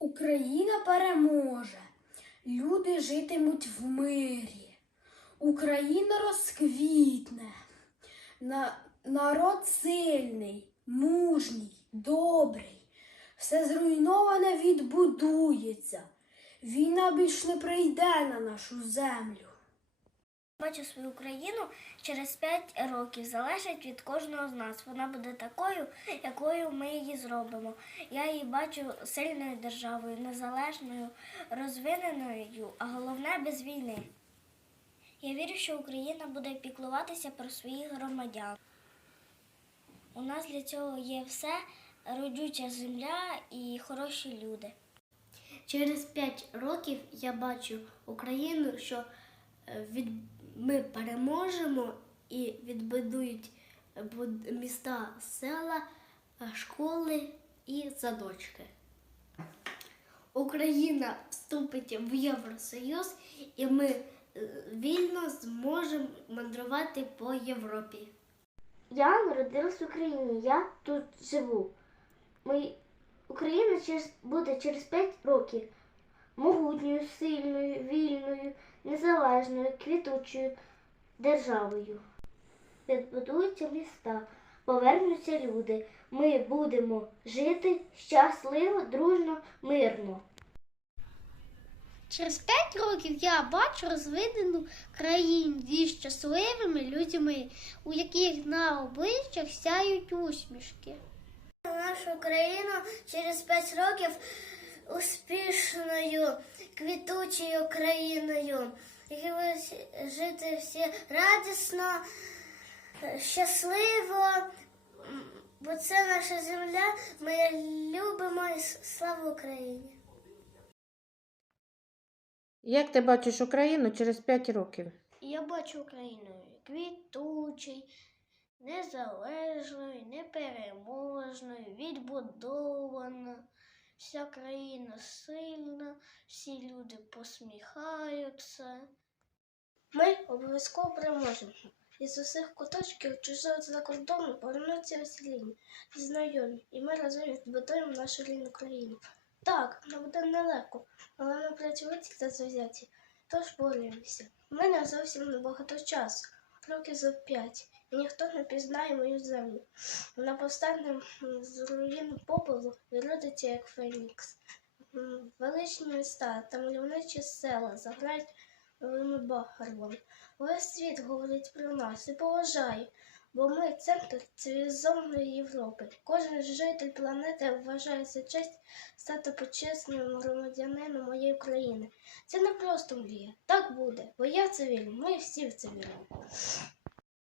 Україна переможе, люди житимуть в мирі, Україна розквітне, на, народ сильний, мужній, добрий, все зруйноване відбудується, війна більш не прийде на нашу землю. Бачу свою країну через 5 років. Залежить від кожного з нас. Вона буде такою, якою ми її зробимо. Я її бачу сильною державою, незалежною, розвиненою, а головне без війни. Я вірю, що Україна буде піклуватися про своїх громадян. У нас для цього є все родюча земля і хороші люди. Через 5 років я бачу Україну, що е, від... ми переможемо і відбудують е, міста, села, е, школи і садочки. Україна вступить в Євросоюз і ми е, вільно зможемо мандрувати по Європі. Я народилась в Україні, я тут живу. Україна буде через 5 років могутньою, сильною, вільною, незалежною, квітучою державою. Відбудуються міста, повернуться люди. Ми будемо жити щасливо, дружно, мирно. Через п'ять років я бачу розвинену країну зі щасливими людьми, у яких на обличчях сяють усмішки. Нашу країну через п'ять років успішною, квітучою країною, жити всі радісно, щасливо, бо це наша земля, ми любимо і с- слава Україні. Як ти бачиш Україну через 5 років? Я бачу Україну квітучий, незалежною, непереможною, відбудована. Вся країна сильна, всі люди посміхаються. Ми обов'язково переможемо. Із усіх куточків чужого за кордону повернуться весеління, знайомі, і ми разом відбудуємо нашу рідну країну. Так, нам буде нелегко, але ми працьовиті та завзяті. Тож борюємося. У мене зовсім небагато часу, років за п'ять, і ніхто не пізнає мою землю. Вона повстане з руїн попелу і родиться, як фенікс. Величні міста та мальовничі села заграють новими барвами. Весь світ говорить про нас і поважає, бо ми центр цивілізованої Європи. Кожен житель планети вважає за честь стати почесним громадянином моєї країни. Це не просто мрія. Так буде, бо я в це ми всі в це.